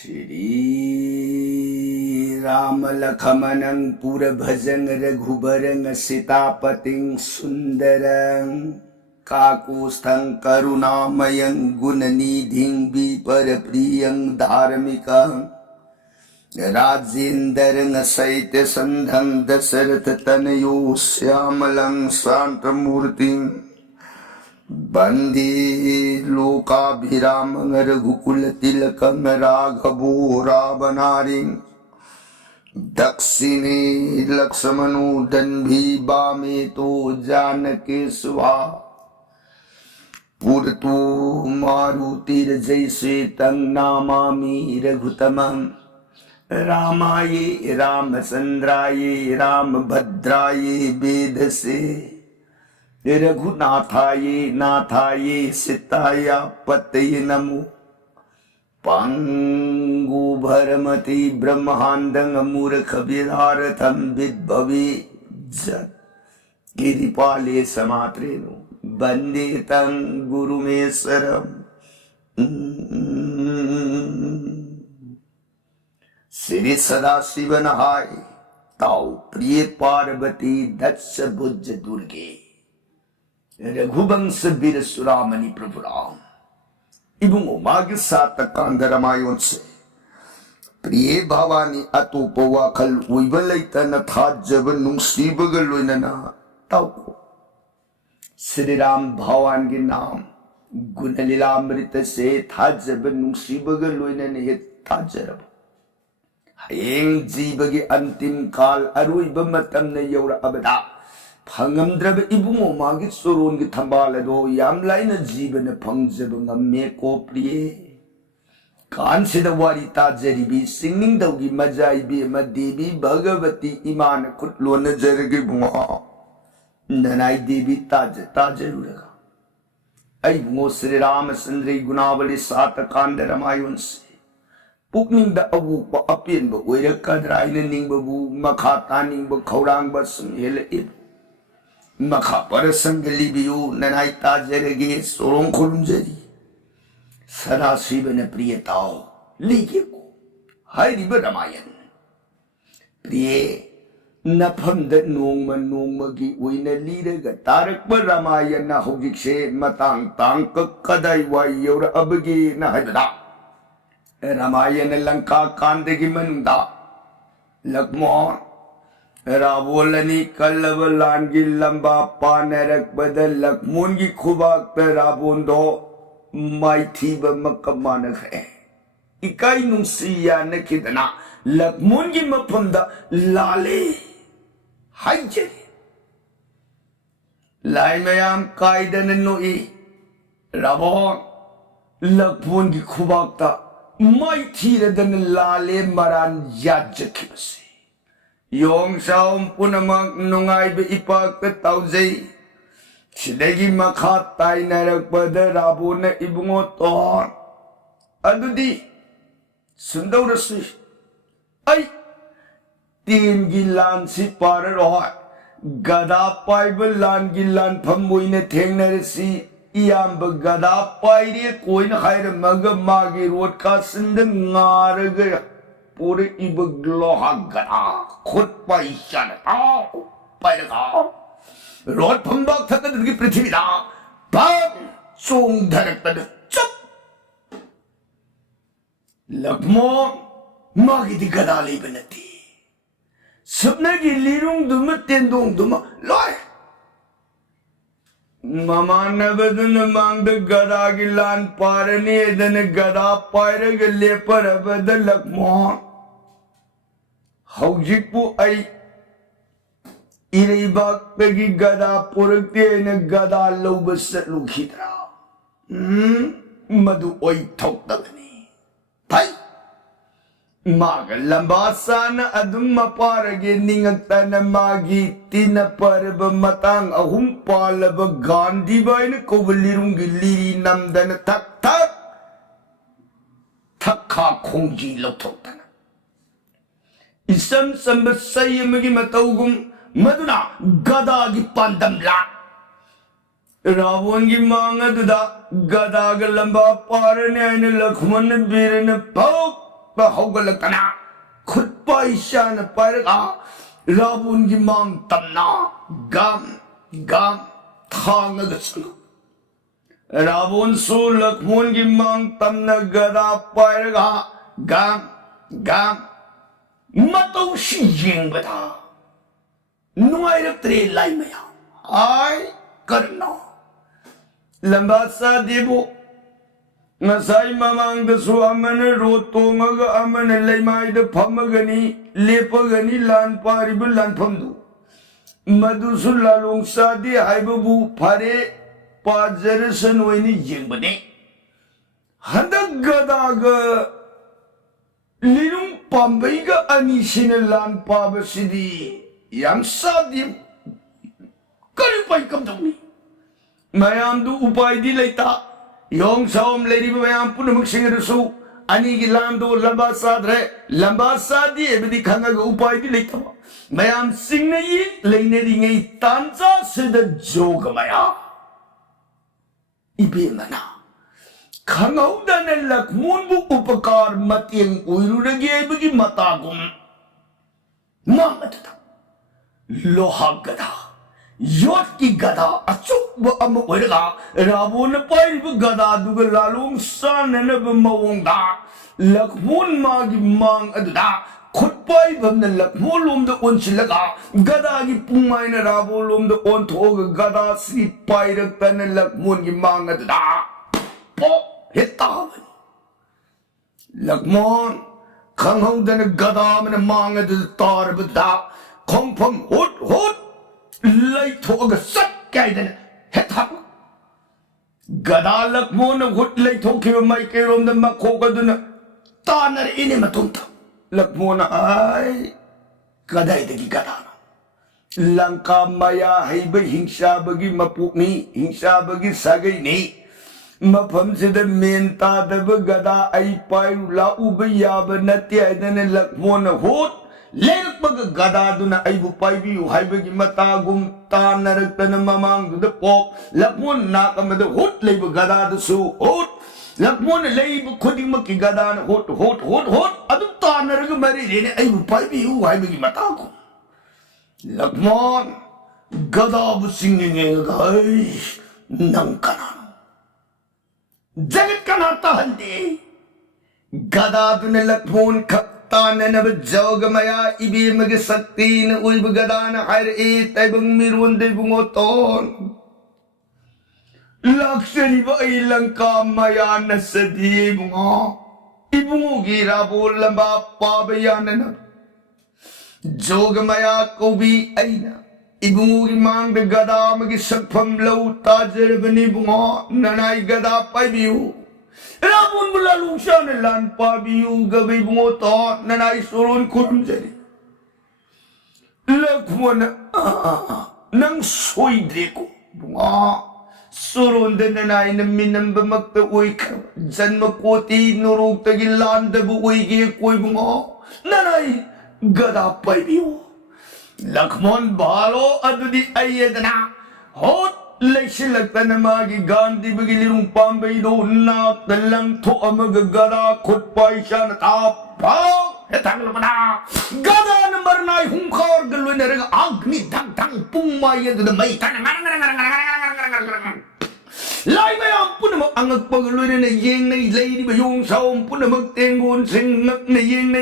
श्री राम लखमनं पुरभजं रघुबरं सीतापतिं सुंदरं काकुस्थं करुणामयं गुणनिधिं विपरप्रियं धार्मिकं राजेन्द्रं सैत्यसन्धं दशरथतनयो श्यामलं शान्तमूर्तिं वंदे लोकाभिरामं रघुकुलतिलकं राघवो रावणारिं दक्षिणे लक्ष्मणो दन्भी वामे तो जानकीस्वा पुरतो मारुतिर्जैसे तं नमामि रघुतमं रामाय रामचन्द्राय रामभद्राय वेदसे रघुनाथाय नाथाय सीताय पतये नमो पंगु भरमति ब्रह्मांडं मूर्ख विदारथं विद्भवे जत् गिरिपाले समात्रेनु वंदे तं गुरुमेश्वरम्। श्री सदाशिव नहाय ताऊ प्रिय पार्वती दक्ष भुज दुर्गे रघुवंश वीर सुरामणि प्रभु राम इबुंगो मागे सातकांदरमायों से प्रिय भावानी अतोप वाखल उइबलैतन था जब नुंसीबगल लोइनना ताऊ श्री राम भगवान के नाम गुण लीलामृत से था जब नुंसीबगल लोइनने हे था जरब हयें जीव के अंतिम काल अरुइब मतम ने यौर अबदा फंगमद्रब इबुंगो मागी सोरोन की थंबाल दो याम लाइन जीवन फंगजब ngame को प्रिय कान से दवारी ताजरीबी सिंगिंग दौगी मजाइबी मदेवी भगवती ईमान खुद लोन जरगे बुआ ननाई देवी ताजरूरगा आई बुंगो श्री रामचंद्र गुणावली सात कांड रामायण से पुकनिंग द अबुक अपेन ब ओइरकद्राइन निंगबु मखा तानिंग खौरांग ब सुहेल इब मखा पर संगलिबियो ननाई ताजरगे सोरों खुरुंजरी सदाशिव ने प्रियताओ लीगे को हाइरिब रामायण प्रिय नफम द नोंग की ओइने लीरग तारक ब रामायण ना होगिक से मतांग तांग कदाई वाई और अबगे न हददा रामायण लंका कांड की मनुदा लक्ष्मण रावोलनी कल्लव लांगी लंबा पानरक बदल लक्ष्मण की खुबाक पे रावोंदो माइथी ब मकमान है इकाई नुसिया न कितना लक्ष्मण की मफंदा लाले हाइजे लाई मयाम कायदन नोई रावण लक्ष्मण की खुबाक ता माइथी रदन लाले मरान याजकिबसे यों साउम पुनमक नुंगाइब इपाक ताउजै सिदगी मखा ताइनरकपद रावण इबुंगो तोन अदुदी सुंदौरसि आई तीन की लान से पार रोय गदा पाइब लान की लान फमोइने थेंगनरसि इयाम्ब गदा पाइरे कोइन खायर मग मागे रोड का सिंद ngaरग पूरे इब ग्लोहा गदा खुद पैशन आओ पैरगा रोड फंबाक थकद की पृथ्वी दा बाग चोंग धरकद चुप लक्ष्मण मागी दी गदा ले बनती सपने की लीरुंग दुम तेंदोंग दुम लोय ममानबदन मांग गदा की लान पारने दन गदा पायर गले पर अबद लक्ष्मण हौजिकपु आई इरेबाक की गदा पुरते न गदा लौब सलुखिद्रा मधु ओई थौक्तगनी भाई माग लंबासान अदुम पारगे निंगतन मागी तीन परब मतांग अहुम पालब गांधी बाइन कोवलिरुंगी लिरी नमदन थक थक थक्खा खोंजी लौथौतन इसम संब सयमगी मतौगुम मधुना गदा की पांदम ला रावण की मांग दुदा गदा के लंबा पार ने लक्ष्मण वीर ने पाओ ba haugalakana khutpa ishana paraga Ravun gi mang tamna gam thanga gasanga Ravun su Lakshman gi mang tamna gada paraga gam matau shi yengbada nungairaktre lai maya ai karna lambasa devo ngasai mamang da su amana rotongaga amana laimai da phamagani lepagani lan paribu lan phamdu madu su lalong sadi haibabu phare pajarsan oini yengbane hadak gadaga lirung pambaiga ani sina lan pabasidi yang sadi kari pai kamdoni mayam du upai di laita Yong saum lady mayam punamak singarasu ani gi lando lamba sadi ebedi khanga ga upai di laita mayam singnai leineri ngai tanza sida joga maya ibe mana khangau dana Lakshman bu upakar matiang uiruragi ebegi matagum mamata loha gada Yot ki gada achuk ba am oiraga Ravun pai bu gada duga lalung sanana ba mawongda Lakshman ma gi mang aduda khut pai bam na Lakshman lom da onchilaga gada gi pungmai na Ravun lom da on thoga gada si pai rak tan Lakshman gi mang aduda po heta Lakshman khanghau dan gada man mang adu tar bada khongpham hot Lai thoga sat kai dana hethap gada Lakshman hut lai thoki mai ke rom da makhoga duna tanar ine matunta Lakshman ai gadai dagi gada Lanka maya haiba hingsa bagi mapukni hingsa bagi sagai ni mafam sida menta da gada ai pai la ubaya ba natya dana Lakshman hut Lek baga gada duna aibu paibi haibagi matagum tanarakana mamang du pop Lakshman nakamada hot leiba gada du su hot Lakshman leiba khudimaki gada na hot adu tanaraga mari rene aibu paibi haibagi matagum Lakshman gada bu singenge gai nangkana jagat kana tahande gada duna Lakshman Tanana jogamaya ibi magisaktin uy bagadana hair taibang mirun de bungoton Lakshani ba ilang kamaya na sa di bungo ibungo girabo lamba pabayana na jogamaya kobi aina ibungo gimang de gada magisakpam law tajer bani bungo nanay gada paibiu Ravun melalui sana lan pabiu gabai bungoto nanai surun kurum jadi. Lakshman nang soidreko bunga surun dan nanai naminam bamakta uika janma koti nuruk tagilan dabu uigi koi bunga nanai gada pabiu. Lakshman balo adudi ayedana hot Laisilagtan magi Gandhi bagilirung pambay do nak dalang to amagagara khutpai siya na tapang hetang lumana gada number 9 hungkar galwin na rin agni dagdang pumaya do na may tanang Lai mayam po na mag-angag paggalwin na yeng na ilay ba yung saom po na magtengon singak na yeng na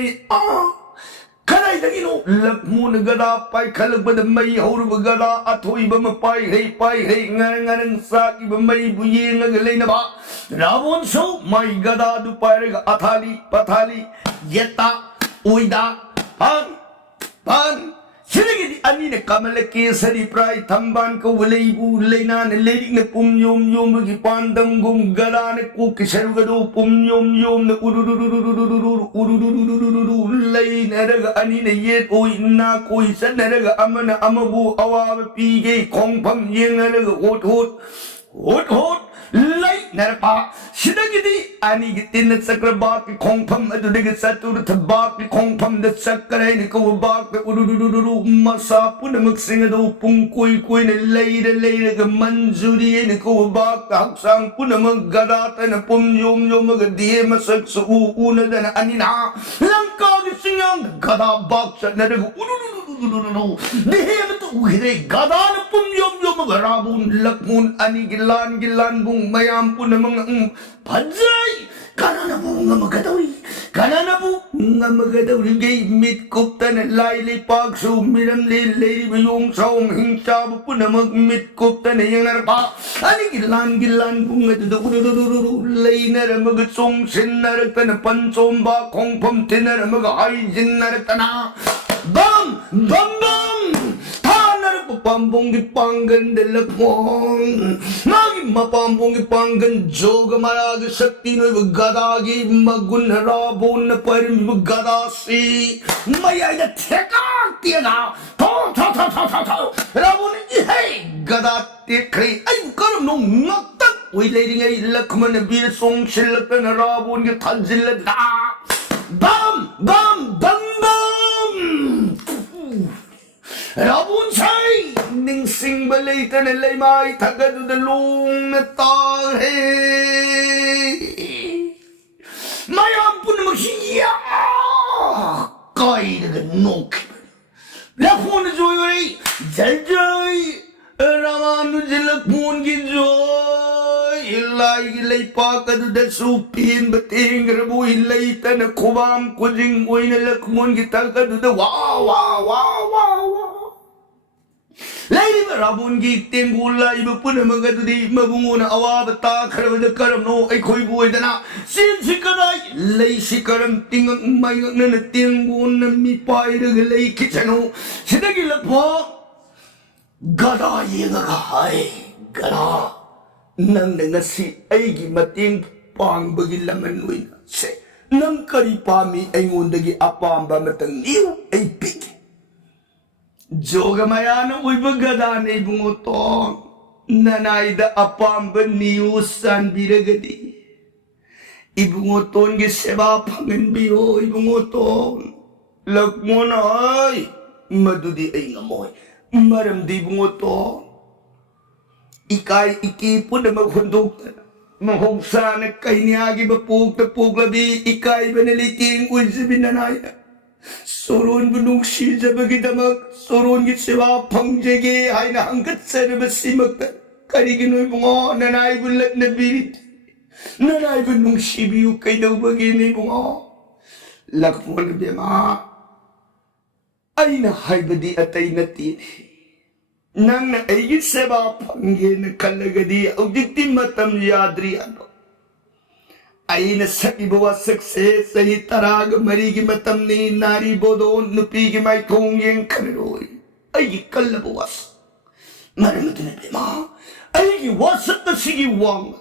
Kanay dagino Lakshman gada pai khalagba da mai haur gada athoi ba pai hei ngarang sak ba mai buye ngagalay na ba Ravun so mai gada du pai ga athali pathali yeta uida pan Sinagi ani ne kamala kesari prai thamban ko ulay bu layna ne ledik ne pum yom gi pandam gum gada ne ku kisaru gado pum yom ne lay ne daga ani ne yet oi na koi san ne daga amana amabu awa pige khong pham yeng ne daga hot lay nerpa sidagidi ani gitin sakrabak khongpham adudagi satur thabak khongpham da sakrai ni ko bak urururu masa punamak singadu pungkui kui ne lay ga manjuri ni ko bak haksang punamak gadata na pum yom ga die masak su una da anina langka gi singang gada bak sa na urururu dihem tu uhire gada na pum yom ga rabun lakmun ani gilan bung mayam punamang pajay kanana bu ngamagadawi gay mit kupta na laili pagsu miram lili yung saum hingsa punamag mit kupta na yung narpa ani gilan bung adudurururu lay naramag song sin narakta na pansom ba kongpam tinaramaga ay jin narakta na bam Pambong gipanggan dalakmon Nagi mapambong gipanggan Joga maragi sakti no gadagi magun harabon na parim gadasi Maya ya teka tiyaga To Rabon hey gada tekri Ay karam no ngaktak Uy lady ngay lakman na bir song silak na rabon ki tanzilad na Bam Rabun say ning sing balay tanalay may tagad dalung na tahe mayam po na magsiya kay naganok lakpon na joy jay ramanu jilakpon ki joy ilay pakad da supin bating rabu ilay tanah kubam kujing uy na lakpon ki tagad da wow Lady Rabun gi tengula ibu puna magadudi mabunguna awaba ta kharabada karam no ay khoi buay dana sin sikaray lay sikaram tingang mayang na tengun na mi pai daga lay kichano sidagi lakpo gada yenga kahay gada nang nangasi ay gi mating pang bagi laman uy se nang kari pami ay ngundagi apamba matang niyo ay piki Joga mayana uybagada na ibungutong nanayda apamba niyusan biragadi ibungutong giseba pangan biyo ibungutong lakmon ay madudi ay ngamoy maramdi ibungutong ikay ikipo na maghundok mahugsa na kay niyagi bapug labi ikay banaliting uysabin nanayda Soron bunung siya bagidamag soron git siwa pangjege ay na hanggat sa nabasimak kariginoy bungo nanay bulat na birit nanay bunung sibiyo kay daw baginoy bungo lakmo na biyama ay na haybadi atay natin nang na ay git siwa pangge na kalagadi au dikti matam yadri ano ay nasa ibawa success ay tarag marigi matam ni nari bodon nupigi may kongyeng kaniroy ay kalabawas maramito na bima ay wasat na sige wang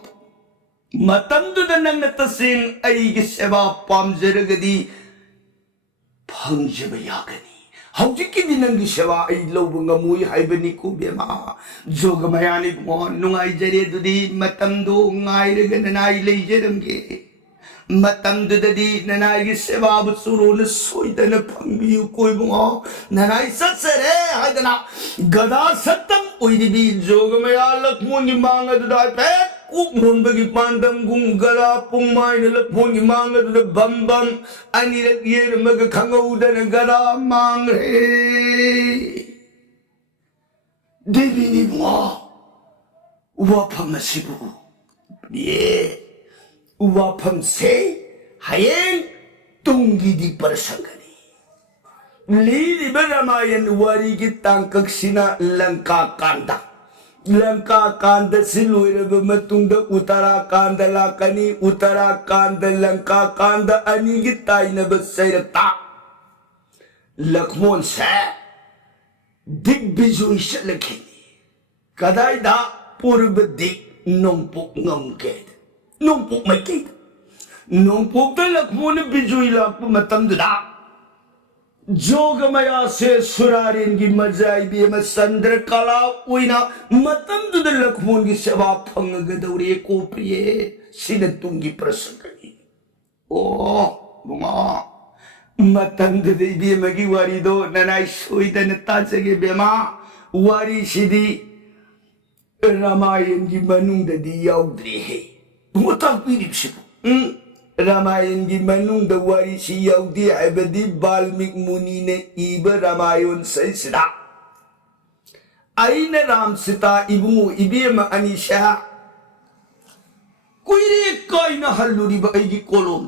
matamdo na nang natasing ay giseba pamjaragadi pangjabayagani Hawjiki din ang gisyawa ay lawang amuy haibani ko biyama Joga mayani mo nungay jaredo di matamdo ngay raga nanay layjarangge Matamdo da di nanay gisyawa batsuro na soy da na pangbiyo ko'y mga nanay satsare hay da na gada satam uy di bi joga mayalak mo ni mga daday pet Kung bagi pandang kung gala pong may nalapon yung mga na bambang anilagyan magkakangawda ng gala mangre. Dibini mo, wapang masibu. Wapang se, hayeng tunggi di parasangani. Lili ba namayan warigit tangkag sina langka kandak. Langka kanda siloy na matungda Uttarakhand lakani Uttarakhand langka kanda anigitay na basayata lakmon sa digbijoy siya lakini kaday da purbadik numpuk ngamked numpuk makid numpuk da lakmon bijoy lakpo matamda जोगमया से सुरारिन की मजाई भी में संद्र कला उइना मतम दुद लखमोन की सेवा फंगगदौरे को प्रिय सिन तुंगी प्रसंगी ओ बुंगा मतम दुद भी मगी वारी दो ननाई सोइदन ताजगे बेमा वारी सिदी रामायण की मनुंगददी याउद्रे है बुंगा पीरिपसिबु रामायण की मनुंग वारी सी याउदी हैबदी बाल्मीक मुनि ने इब रामायण सैसिदा आइन राम सीता इबुंगु इबेम अनिशा कुइरे काइना हल्लुरी बगी कोलोम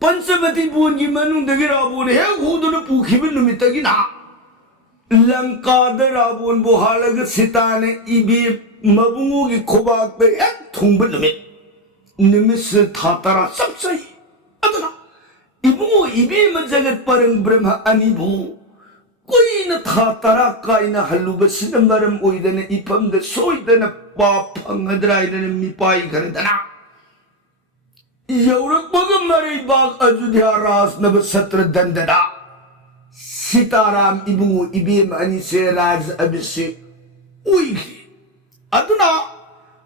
पंचवती बुन की मनुंग दगी रावण है हुदुन पुखिब नुमितगी ना लंका द रावण बुहालग सीता ने इबे मबुंगु की खोबाक पे एक थुंब नुमित निमिष थातरा सब सही अदना इबुंगु इबे में जगत परंग ब्रह्म अनिभु कोई न थातरा काई न हल्लुबसिन मरम ओइदन इपम द सोइदन पाप फंगद्राइदन मिपाई घरदना यौरक बग मरे बाग अयोध्या रास नब सत्र दंदना सीताराम इबुंगु इबे में अनि से राज अभिषेक उइगे अदना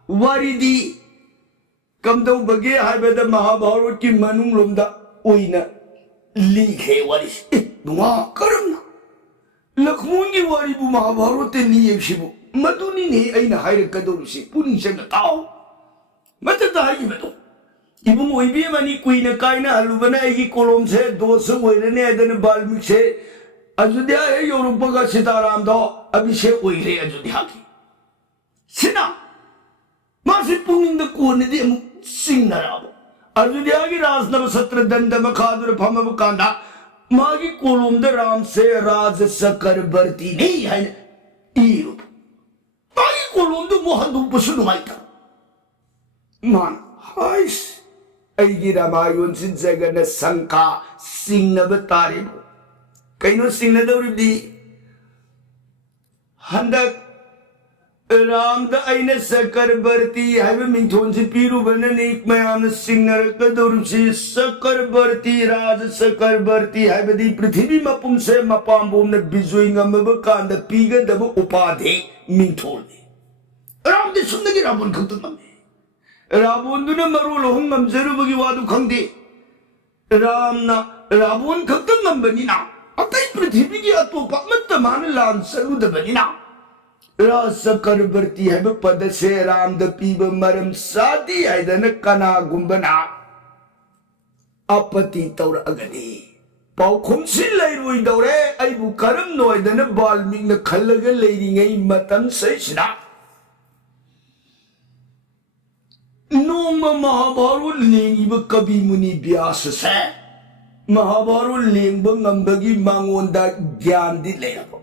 वारिदी कमदौ बगे हाइबद महाभारत की मनुंग लोमदा ओइना लिखे वारिस दुआ करमना लखमोन की वारी बु महाभारत ते लिये सिबु मदुनी ने अइना हाइर कदौसी पुनी संग ताओ मत ताई बदो इबु ओइबे मनी कुइना काइना हलुबना एगी कोलोम से दोस ओइरने अदन बाल्मीक से अयोध्या है योरुपगा सीताराम दो अभिषेक ओइरे अयोध्या की सिना मासी पुनिंग द कोने दे सिंगनराब अयोध्या की राजनव सत्र दंड मखादुर फमब कांदा मागी कोलुम द राम से राज सकर बरती नहीं है ईरूप मागी कोलुम द मोहदु पसुनु माइता मान हाइस ऐगी रामायण सिन जगन संका सिंगनब तारे कइनो सिंगन दौरिदी हंदक राम द आइने सकर बरती है मिंथोन से पीरु बनने एक मयान सिंगर कदुर से सकर बरती राज सकर बरती है बदी पृथ्वी मपुम से मपाम्बुम ने बिजुइंग मब कांद पीग दब उपाधि मिंथोन राम दे सुंदगी रावण खंत नमे रावण दुने मरु लोहंग नमजरु बगी वादु खंदे राम ना रावण खंत नंबनी ना अतई पृथ्वी की अतोपा मत मान लान सरु दबनी ना रास कर बरती है पद से राम द पीब मरम सादी है दन कना गुंबना अपति तौर अगनी पाउखुम से लैरुई दौरे अइबु करम नोय दन बाल्मीक न खल्लग लैरिंगै मतम सैसिना नोम महाभारत लेंगिब कवि मुनि व्यास से महाभारत लेंब ngambagi mangonda ज्ञान दी लेरबो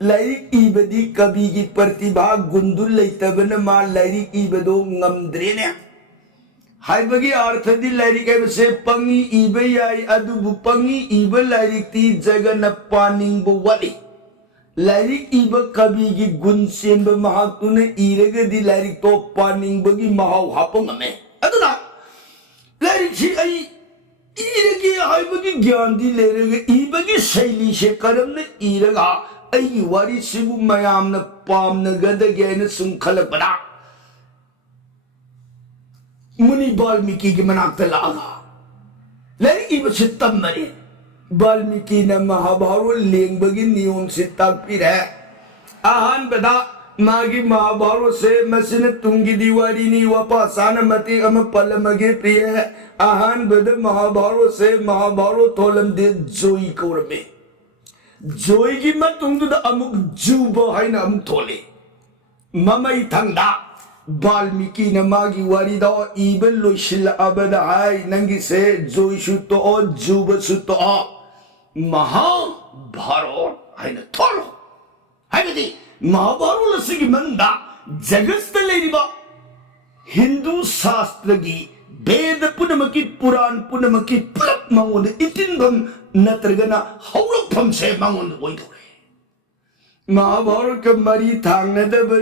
लाइक इबदी कवि की प्रतिभा गुंदुल लेतबन मा लाइक इबदो ngамद्रेने हाइबगी अर्थ दी लाइक से पंगी इबयाई अदुबु पंगी इब लाइक ती जगन पानिंग बो वाली लाइक इब कवि की गुण सेंब महातुने इरग दी लाइक तो पानिंग बगी महाव हापंगमे अदुना लाइक सी आई इरगे हाइबगी ज्ञान दी लेरगे इबगी शैली से करम ने इरगा अई वारी सिबु मयाम न पाम न गदगे न सुंखलक बना मुनि बाल्मीकि की मनाक लागा लेरी इब सितम मरे बाल्मीकि न महाभारत लेंबगी नियम से ताकपीर है आहान बदा मागी महाभारत से मसिन तुंगी दीवारी नी वपासान मति अम पल मगे प्रिय है आहान बद महाभारत से महाभारत तोलम दे जोई कौर में जोई की मत तुंग द अमुक जुब है न अमुक थोले ममई थंगदा बाल्मीकि न मागी वारी दा इबन लोशिल अबद हाय नंगी से जोई शुतो ओ जुब शुतो महाभारत है न थोलो है बदी महाभारत लसगी मंदा जगस्त लेरिबा हिंदू शास्त्र की वेद पुनमकी पुराण पुनमकी पुलप मंगोन इतिनबम नत्रगना हौरफम से मंगोन ओइदोरे महाभारत के मरी थांगनदब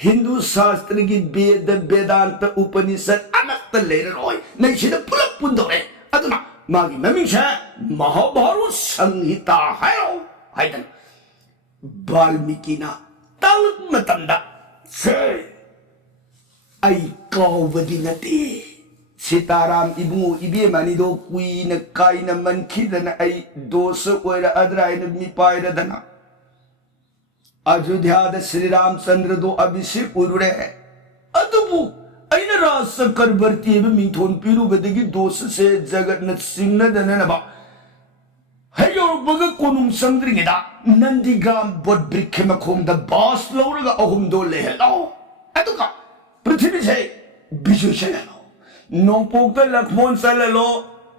हिंदू शास्त्र की वेद वेदांत उपनिषद अनंत लेररोय नैसिद पुलप पुंदोरे अदुना मागी ममिंग से महाभारत संहिता है हाइदन वाल्मीकि ना तालुक मतंदा से आई कौवदी नती सीताराम इबू इबे मानिदो कुई न काई न मनखिदन आई दोष ओइरा अदराय न मिपायरदना अयोध्या द श्री रामचंद्र दो अभिषेक उरुरे अदबु अइना रास करबर्ती बे मिंथोन पिरु बदगी दोष से जगत न सिंह दननबा हेयो बग कोनुम संद्रिंगदा नंदीग्राम बोट ब्रिखे मखोम द बास लौरगा अहुम दो लेहलो अदुका पृथ्वी से बिजु चलेलो नोपोक द लक्ष्मण चलेलो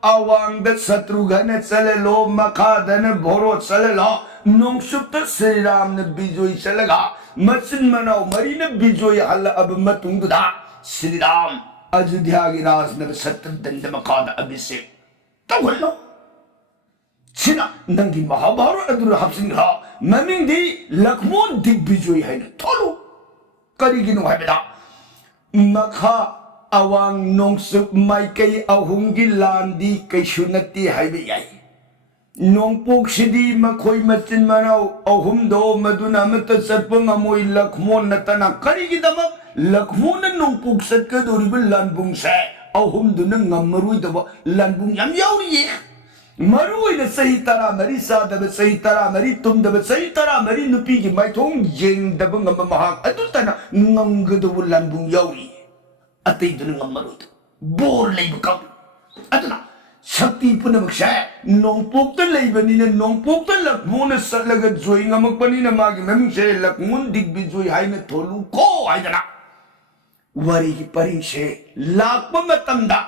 अवांग द शत्रुघ्न चलेलो मखादन भोरो चलेलो नोंगसुप श्री राम ने बिजोई चलेगा मचिन मनाव मरी ने बिजोई हल अब मतुंगदा श्री राम अयोध्या की राज ने शत्रुघ्न मखाद अभिषेक तवल्लो सिना नंगी महाभारत अदुर हबसिंगा ममिंग दी लक्ष्मण दिग्विजय है न थोलो करिगिनो हाइबेदा मखा अवांग नोंगसुप माइकई अहुंगी लांदी कैसु नत्ती हाइबे याई नोंगपोक सिदी मखोई मचिन मनाव अहुम दो मदुना मत सत्प ममोई लक्ष्मण नतना करिगिदमक लक्ष्मण नोंगपोक सत्कदोरिब लानबुंग से अहुम दुन ngमरुइदब लानबुंग याम याउरिये मरुइना सही तरा मरी सादब सही तरा मरी तुमदब सही तरा मरी नुपी की माइथोंग येंगदब ngम महाक अदुतना ngमगदब लानबुंग याउरी अतैदुन ngमरुद बोर लेब कम अदुना शक्ति पुनमक से नोंगपोक लेबनिना नोंगपोक लक्ष्मण सलग जोई ngमकपनिना मागी ममिंग से लक्ष्मण दिग्विजय हाइना थोलु को हाइदना वरी की परिंग से लाकप मतमदा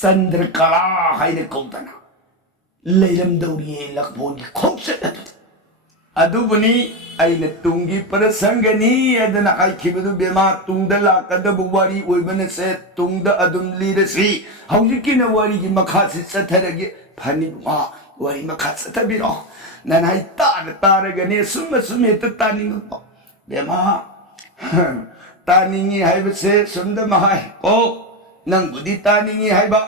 चंद्रकला हाइना कौदना लेरम दौरिये लक्ष्मण की खोंसे अदुबनी आइना तुंगी परसंगनी अदना हाइखिबदु बेमा तुंगद लाकदब वारी ओइबन से तुंगद अदुम लीरसी हौजिकिन वारी की मखासी चथरगे फनी मा वारी मखा चथबिरो ननाइ तारगने सुम सुमे तानिंग बेमा तानिंगी हाइबसे सुंद महाय ओ नंगबुदी तानिंगी हाइबा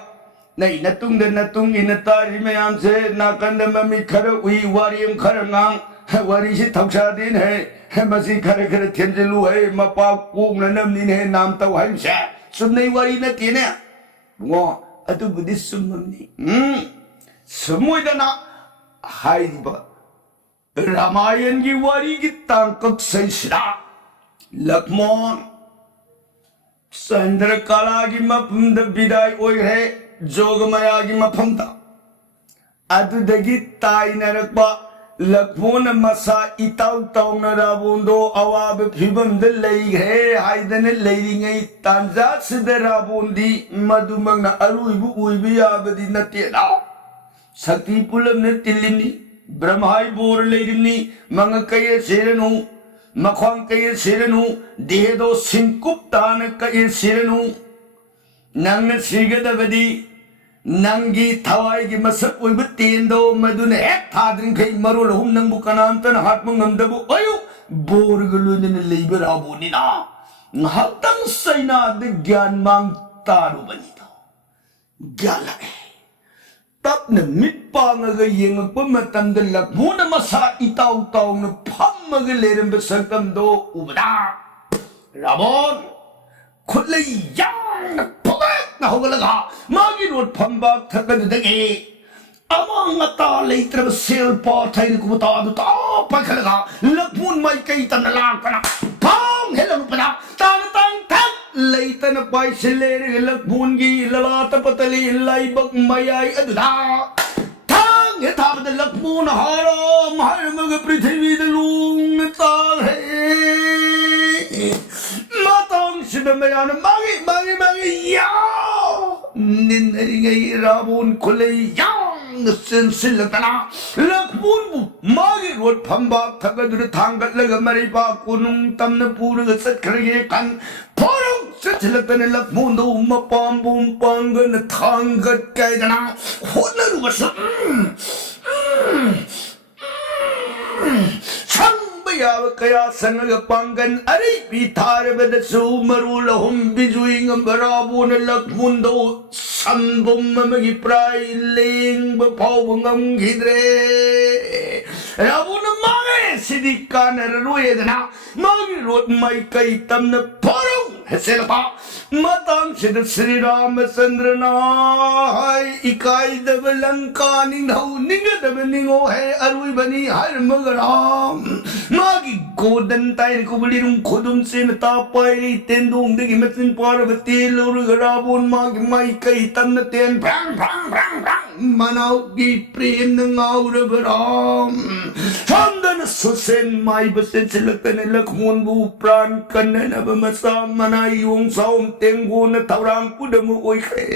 नहीं नतुंग नतुंग इन तारी मयाम से नाकंद ममी खर उई वारियम खर ngang वारी से थौसा दिन है मसी खर खर थेंजलु है मपा कुंग नमनिन है नाम तौ है से सुनई वारी न तिने वो अतु बुद्धि सुममनी समुइदना हाइबा रामायण की वारी की तांकक सैसरा लक्ष्मण चंद्रकला की मफमद विदाई ओइ है जोगमया की मफमता अदुदगी ताइनरकबा लक्ष्मण मसा इताउ ताउनराबोंदो अवाब फिबम द लेइगे हाइदन लेइरिङै तांजा सिद राबोंदी मदुमंगना अरुइबु उइबि आबदि नतेदा शक्ति पुलम ने तिलिनी ब्रह्माई बोर लेइरिनी मंग कये सेरनु मखवांग कये सेरनु देहदो सिंकुप तान कये सेरनु नंग सिगदबदी नंगी थवाई की मसक ओइब तेंदो मदुन हेक थाद्रिंखै मरोल हुम नंगबु कनामतन हातम ngमदबु अयु बोरगलुन लेइब राबोनिना ngहतंग सैना द ज्ञान मांग तारु बनिदा ज्ञान लगे तब न मिटपांग येंगप मतंद लक्ष्मण मसा इताउ ताउन फमग लेरम सकम दो उबदा रावण खुले यांग फगत न होगलगा मागी रोड फंबाक थकददगे अमंग ता लेत्रब सेल पा थैर कुता दुता पखलगा लक्ष्मण माई कई तन लाकना थांग हेलम पदा तान तांग थक लेतन पाई सिलेर लक्ष्मण की ललात पतली लाइबक मयाई अदुदा थांग हे थाबद लक्ष्मण हारो महरमग पृथ्वी दलूंग ताल है मातांग शिबमयान मागी मागी मागी या निन्नरिंगै रावण खुले यांग सिलसिलतना लक्ष्मण मागी रोड फंबाक थगदुर थांगलग मरिपा कुनुंग तमन पूरग सखरगे कन फोरंग सचलतन लक्ष्मण दो मपाम बुम पांगन थांगत कैदना होनरुबस संग याव कया संग पांगन अरे पिथार बदसु मरु लहुम बिजुइंग बराबुन लखमुंदो संबुम मगी प्राय लेंग बफावंगम घिद्रे राबुन मागे सिदिकान रुएदना मागी रोड माई कई तमन फरो हेसेलपा मतंग सिद श्री रामचंद्र नाय इकाई दब लंका निंगौ निंग दब निंगो है अरुई बनी हर मगराम मागी गोदन ताइन कुबली रुम खुदुम से नता पाई तेंदुंग दगी मतिन पार्वती लोरु राबुन मागी माई कई तमन तेन भ्रंग भ्रंग भ्रंग भ्रंग मनाओ की प्रेम नंगाउर बराम चंदन सुसेन माई बसे चिलकने लखमुन बु प्राण कन्ने नब मसा मनाई यों साउम तेंगो न तवराम पुदम ओइखे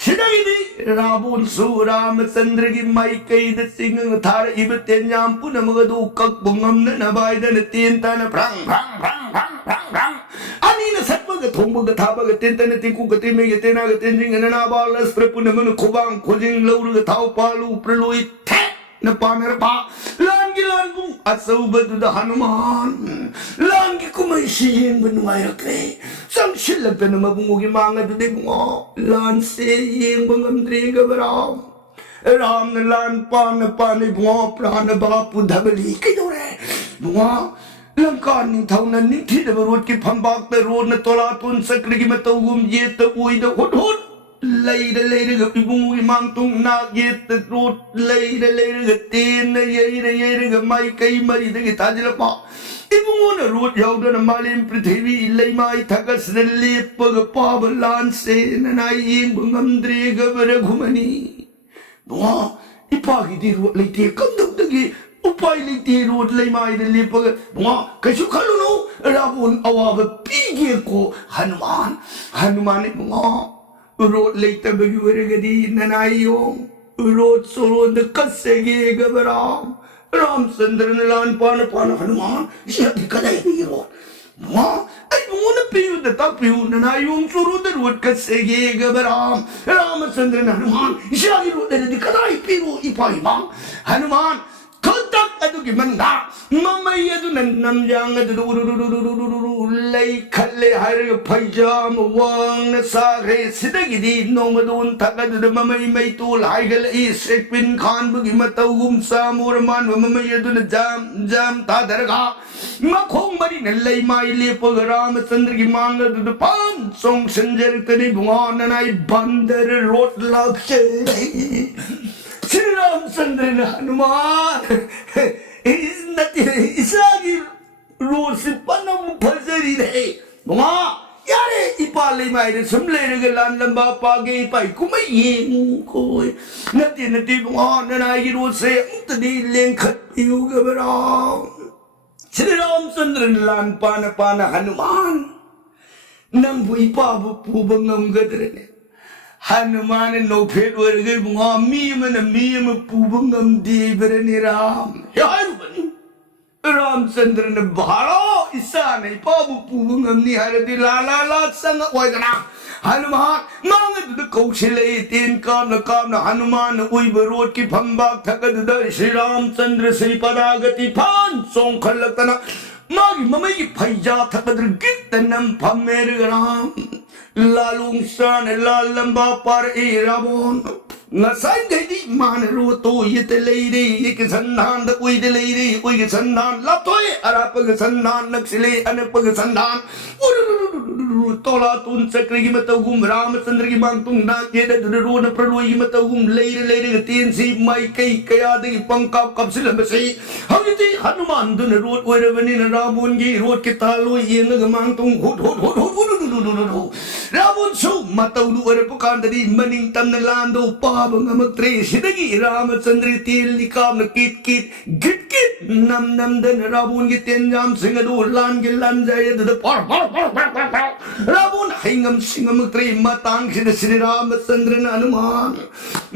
छिदगिदी राबुन सु रामचंद्र की माई कई द सिंग थार इब तेन्याम पुनम गदु कक बुंगम न नबाई दन तेन तन भ्रंग भ्रंग भ्रंग भ्रंग भ्रंग भ्रंग अनि न सत्बग थोंबग थाबग तेन तन तिकु गति में तेना गतेन जिंग न नाबाल स्प्रपुन मन खुबांग खोजिंग लौरग थाव पालु प्रलोई थे न पानर पा लांगी लांगु असौबदु द हनुमान लांगी कुमै सियेंग बनुआय रखे संशिल पेन मबुंगोगी मांग दु दे बुंगो लान से येंग बंगमद्रे गबराम राम न लान पान पाने बुंगो प्राण बापु धबली किदोरे बुंगो लंका निथौ न निथि दब रोड की फंबाक ते रोड न तोला तुन सक्र की मतौगुम ये त उई द हुट हुट लेर ग इबुंगोगी मांग तुंग ना ये त रोड लेर ग तेन येर ग माई कई मरी दगे ताजलपा इबुंगोन रोड याउदन मालिम पृथ्वी लेमाई थकस लेपग पाब लान से ननाई येंग बंगमद्रे गबर घुमनी बुआ इपागी दी रोड लेते कंदम दगे उपाय लेते रोड लेमाई दे लेपग बुआ कैसु खलुनो रावण अवाब पीगे को हनुमान बुआ रोड लेते बगी वरगदी ननाई यों रोड सोरों द कसेगे गबराम रामचंद्र ने लान पान पान हनुमान यदि कदाई नहीं रो मां आई मोन पियु दता पियु ननायुं सुरु द रोड कसेगे गबराम रामचंद्र ने हनुमान यदि रो दे कदाई पियु इपाई मां हनुमान खतक अदुगी मनगा ममई अदु नन्नम जांग अदु लई खल्ले हर फैजाम वांग सागे सिदगिदी नोमदुन थगद ममई मई तो लाइगल ई शेपिन खान बुगी मतौगुम सामुर मान ममई अदु जाम ता दरगा मखोंग मरी न लई माई लेपग रामचंद्र की मांग अदु पान सोंग संजर तनी बुआ ननाई बंदर रोट लाक्षे श्री रामचंद्र ने हनुमान इसागी रोड से पन्नम फजरी रे बुआ यारे इपाले मायरे सुमले रे लान लंबा पागे पाई कुमै येंग कोई नती बुआ ननाई रोड से उतनी लेंखत पियु गबराम श्री रामचंद्र ने लान पान हनुमान नंबु इपाबु पुबंगम गदरे हनुमान नोफेट वर्गे बुआ मी पुबंगम देवरनि राम यारुबनी रामचंद्र ने भाड़ो इसा नहीं पाबु पुबंगम नि हरदि लाला संग ओइदना हनुमान मांग द कौशले तेन काम न हनुमान उई रोड की फंबाक थकद द श्री रामचंद्र श्री पदागति फान सोंग खलतना मागी ममई की फैजा थकद गित नम फमेर राम लालुंग सान लाल लंबा पर ए रावण नसाई गई मान रो तो ये ते ले रे एक संधान द कोई दे ले रे कोई के संधान लतोय अरापग संधान नक्सले अनपग संधान तोला तुन सक्र की मतगुम रामचंद्र की मांग तुम ना के द रोन प्रलोई मतगुम ले रे तीन सी माई कई कया दे पंका कबसिल बसे हविति हनुमान दुन रोड ओरवनी न रावण की रोड के तालो ये न मांग तुम हुट रावण सु मतौलु अरपकांदरी मनिंग तमन लांदो पाबंगमत्रे सिदगी रामचंद्र तेल निकाम न किट गिट नम दन रावण के तेंजाम सिंह दो लान के लान जाय द पर रावण हिंगम सिंगम त्रे मतांग श्री रामचंद्र न हनुमान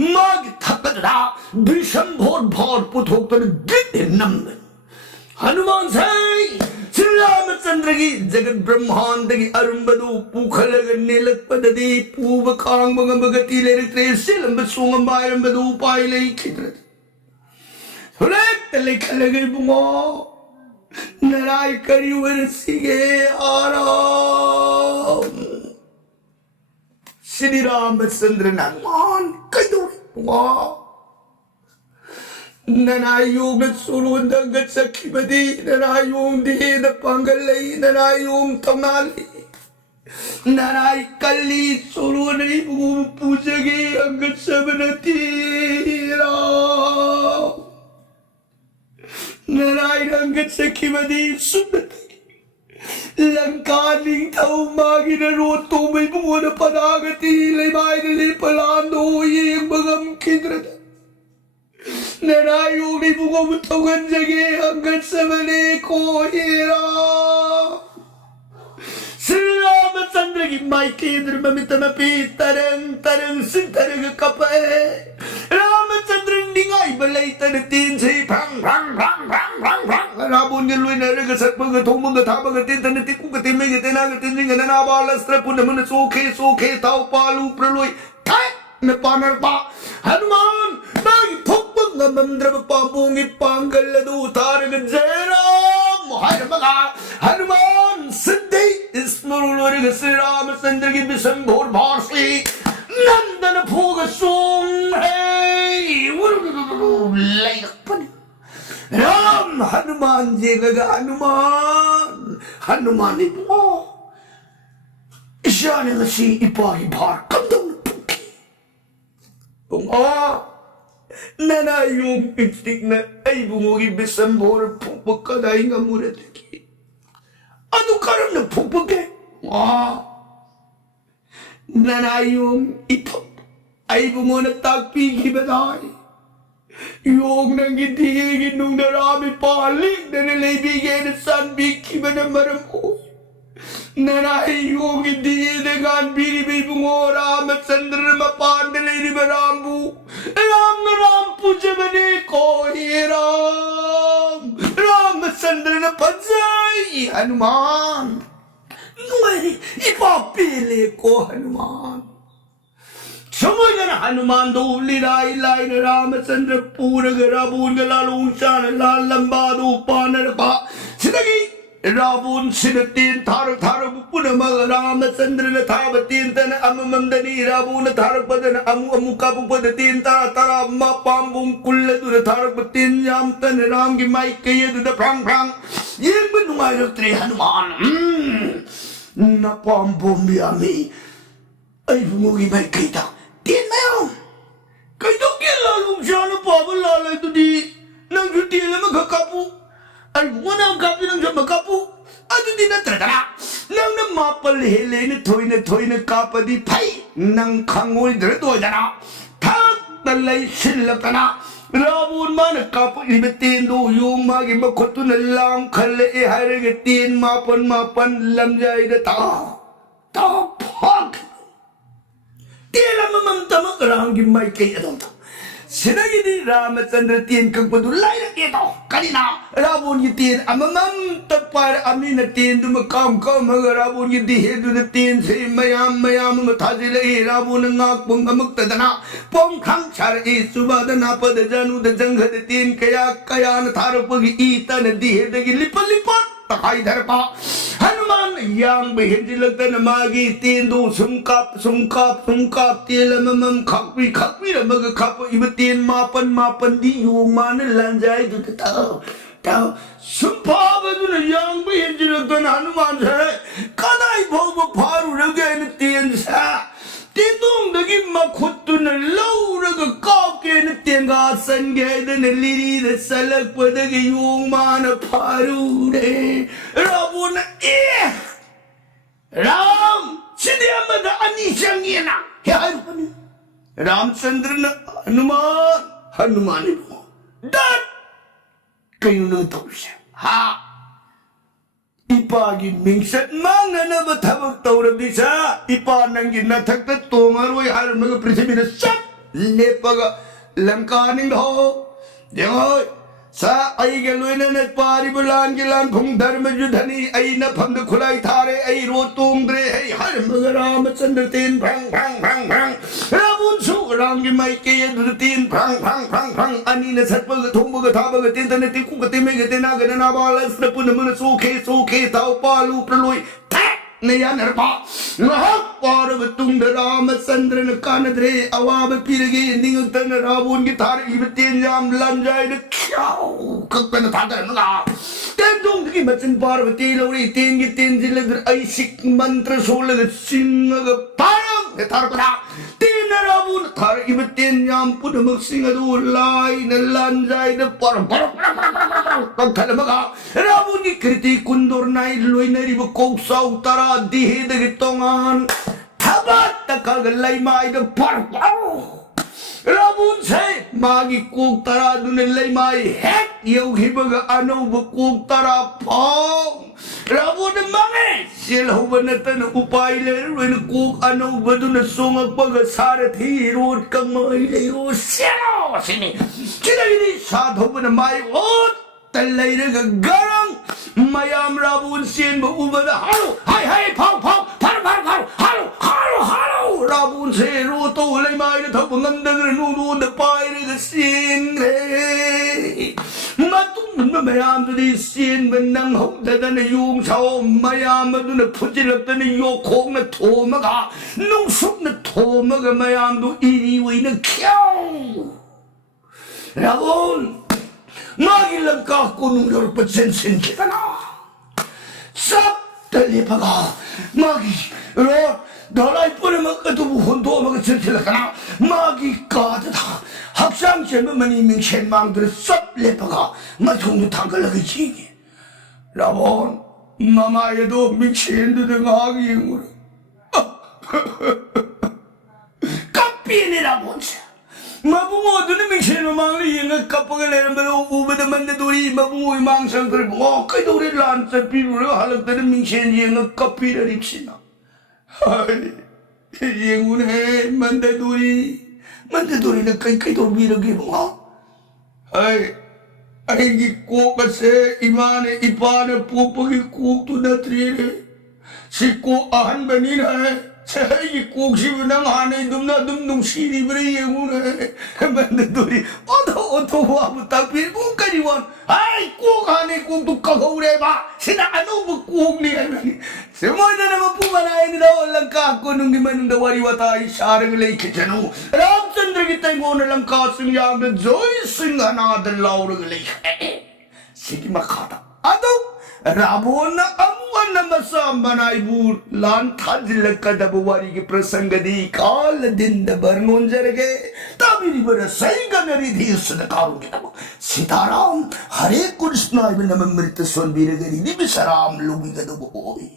माग थकदा विषम भोर पुथोक तर गिट नम हनुमान से श्री रामचंद्र की जगत ब्रह्मांड की अरुंबदु पुखल नेलक पददी पूव खांग बगति ले रे सिलम सुंगम बायरंबदु पाई ले खिद्रत सुलेक तले खले गई बुंगो 나라의 거리를 시게 아람 श्रीरामचंद्र हनुमान कदो ननायोग सुरुंद सखीमदी ननायोग देद पंगलई ननायोग तमाली ननाई कल्ली सुरुनी पूजगे अंग सबनतीरा ननाई रंग सखीमदी सुनती लंका निंगथौ मागिना रोतो मैबुंगोना पदागति लेबाइदले पलांदो येंबगम खिद्रद ननायोग निबुंगोम तौगंजगे अंगत सबने कोहेरा श्री रामचंद्र की माइकेंद्र ममितमपि तरंग तरंग सिंतरग कपे रामचंद्र निगाई बलई तन तीन से भंग भंग भंग भंग भंग भंग रावण के लुई नरक सत्पंग थोमंग थापंग तीन तन तिकु गति में गति ना गति जिंग नना बालस्त्र पुण्य मन सोखे सोखे ताव पालू प्रलोय काय न पानर पा हनुमान नागी थोपंग मंद्रब पापोंगी पांगल दो तारग जय राम हर मगा हनुमान सिद्धि स्मरण श्री रामचंद्र की विशंभोर भारसी नंदन भोग सोम है राम हनुमान जी लगा हनुमान हनुमान इपो ईशान लसी इपाही भार कदम पुकी bungo nana yung itik na ay bungogi bisambor pupukkaday nga muradaki ano karam na pupuke nana yung ipok ay bungo na tagpigi baday yung nangitigin nung narami palik na nalaibigay na sanbiki ba na maramoy ननाई योगी दिए देगान बीरी भी बुंगोरा मत संदर मपान दलेरी बरामबू राम राम पूजे बने को ये राम संदर न पजाई हनुमान नुमारी इपा पीले को हनुमान समझना हनुमान दो लिराई लाई रामचंद्र पूरग राबून गलालून शान लाल लंबा दो पानर पा सिदगी रावण सिनतीन थारक थारक पुनमग रामचंद्र न थाब तीन तन अममंदनी रावण थारक पदन अमु अमुका पुपद तीन तारा तारा अम्मा पाम्बुम कुल्ल दुर थारक तीन याम तन राम की माई कये दुद फ्रांग फ्रांग ये बनुमाय रत्रे हनुमान न पाम्बुम यामी आई बुंगोगी माई कयता तीन मयाम कयतो के लालुम शान पावल लाले तुदी नंग जुटीले म खकापू ay wala ang kapi ng siya magkapu at hindi na tratara nang na mapalhili na toy na kapa di pay nang kangoy dito dana tag talay sila ka na rabun man kapa ibitin do yung magi makoto na lang kala iharigatin mapan lamjay na ta pag tila mamamtama karangin may kaya daw सिनगिनी Ramchandra तीन कंपदु line केतो Kalina Ravan की तीन अममम तपर अमीन तीन दुम काम मग रावण की दिहे दुन तीन से मयाम मथाजिले Ravan ngak pung amuk tadana pom khang char e subadana pad janu de jangad तीन कया कयान थार पगी ईतन दिहे दगी लिपलिपत तकाई धर पा Hanuman yang behenjilak tan magi तीन दो sungkap tiel mamam khakwi mag khap ibatin mapan di yung man lanjai du ta sumpa badun yang behenjilak tan hanuman se kadai bhog pharu ragain तीन sa तीनों दगी मखुतुन लौरग काके न तेंगा संगे दन लिरी द सलक पदगी यों मान फारू रे रावण ए राम सिद्धि मद अनिशंगे ना रामचंद्र न हनुमान दट कहीं न तो हा इपागी मिंगसत मांगना बथबक तौरदिसा इपा नंगी नथक तोंगरोय हारमग पृथ्वी न सब लेपग लंका निंग हो देओ सा आई के लोइने ने पारी बुलान के लान भूम धर्म युद्धनी आई न फंद खुलाई थारे आई रो तोंगरे है हर मगर रामचंद्र तीन भंग भंग भंग भंग रावण सु राम की माई के ये तीन भंग भंग भंग भंग अनि न सत्पग थोंबग थाबग तीन तने तिकु गते में गते ना गने ना बाल स्रपुन मन सोखे ताऊ पालू प्रलोई नया नरपा पार्व तुंग रामचंद्र न कानद्रे अवाब पिरगे निंगतन रावण की थार इबतेन जाम लंजाय न क्याओ ककन थादर नगा तेन दोंग की बचन पार्वती लोरी तेन की तेन जिलदर ऐसिक मंत्र सोलग सिंग पारम थार कदा तेन रावण थार इबतेन जाम पुनमक सिंग दो लाई न लंजाय न पर कथल मगा रावण की कृति कुंदर नाई लोइनरी ब कोक्सा उतारा दिहे दगे तोंगान थाबात तकल गलाई माई द पर रावण से मागी कोक तारा दुने लई माई हेक यौघिबग अनौब कोक तारा फाउ रावण मांगे सेल होबनतन उपाय ले रोइन कोक अनौब दुने सोंगपग सारथी रोड कमाई ले ओ सेलो सिनी चिदगिरी साधोबन माई ओ तल्लैरग गरंग मयाम रावण सेन उबद हालो हाय हाय फाउ फाउ फर फर फर हालो हालो हालो रावण से रो तो ले माई थप ngंदन नु नु पाइर सेन रे मतुम मयाम दुदी सेन बनंग होददन यूं छाओ मयाम दुन फुजिलतन यो खोंग न थोमगा नुसुक न थोमग मयाम दु इरी वइन क्याओ रावण मागी लंका को नूर पचन सिन कितना सब तले पगा मागी रो दलाई पुरे मकतु हुंदो मग सिलसिलकना मागी काद था हक्सांग चेम मनी मिंगशन मांगदर सब ले पगा मथुंग थांगल लगी चीगे रावण मामा ये दो मिंगशन दे गागी मुर कपी ने रावण से मबुमो दुने मिंगशन मांगली यंग कपग लेरबो उबद मंद दुरी मबुमो मांग संकर बो कई दुरे लान चपीरो हलक दने मिंगशन यंग कपी रिक्सिना हाय यंगुन है मंद दुरी ने कई तो बीरगे बो हाय आईगी कोक से इमान इपान पोपगी कोक तु नत्रे सिको अहन बनिन है छई कोक शिवनंग हाने दुमना दुम नुंगसिरी ब्रे यंगुन है मंद दुरी ओतो वाब तापि को करिवन हाय कोक हाने कोक तु कगौरे बा सिना अनु कोक नि है सेमोदन मपु बनाए नि दो लंका को नुंगी मनुंद वारी वता इशारग ले खिचनु रामचंद्र की तंगोन लंका सिंह याग जोई सिंह अनाद लाउरग ले सिटी मखाता अदो रावण अमवन मसा बनाइबूर लान थाजिल कदब वारी के प्रसंग दी काल दिन बरनोन जरगे ताबिरी बर सही गनरी धी सदकारू के तब सीताराम हरे कृष्ण इबन अमृत सोन बीरगरी दी बिसराम लुगी गदब ओई।